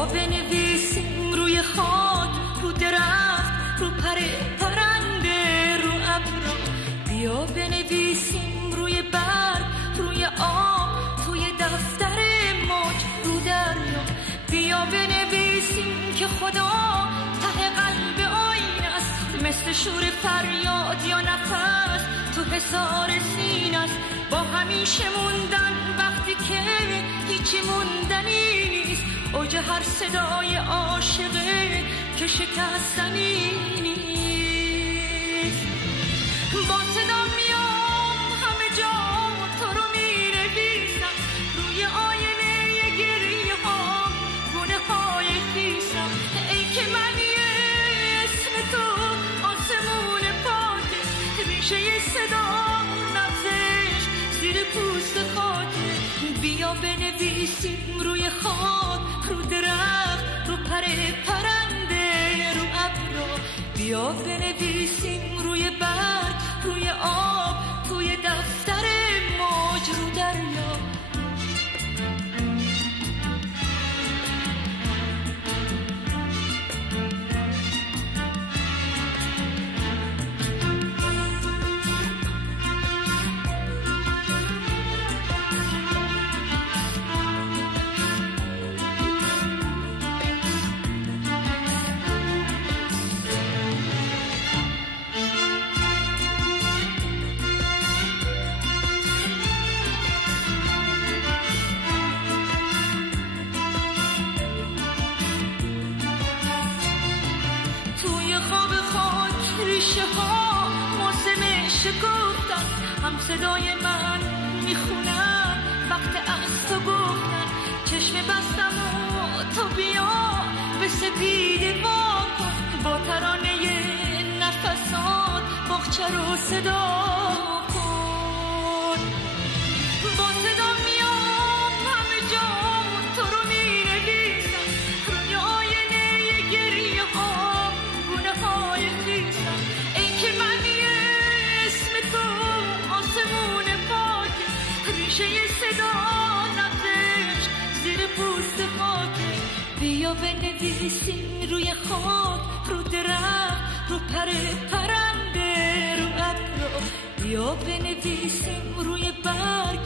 بیا بنویسیم روی خاک، رو درخت، رو پرنده، رو ابر. بیا بنویسیم روی برگ، روی آب، توی دفتر موج، رو دریا. بیا بنویسیم که خدا ته قلب آینه است، مثل شور فریاد یا نفس تو حصار سینه است. با همیشه موندن وقتی که هیچی موندنی نیست، اوج هر صدای عاشقه که شکستنی نیست. با صدا میام همه جا تو رو می‌نویسم، روی آینه گریه ها گونه های خیسم. ای که من اسم تو آسمون پاکه، ریشه صدا نبزش زیر پوست خاکه. بیا بنویسیم روی خاک، رو درخت، رو پرنده، رو ابر. بیا بنویسیم روی برگ، روی آب، توی دفتر موج، رو دریا. شکفتن هم صدای من میخونن وقت از تو گفتن. چشم بستم و تو بیا به سپیده وا کن، با ترانه نفسات باغچه رو صدا کن. با صدا میام همه جا تو رو مینویسم، روی آینه گریه ها گونه های خیسم. ای که من اسم تو آسمون پاکه، ریشه صدا نبزش زیر پوست خاکه. بیا بنویسیم روی خاک، رو درخت، رو پرنده، رو ابر. بیا بنویسیم روی برگ،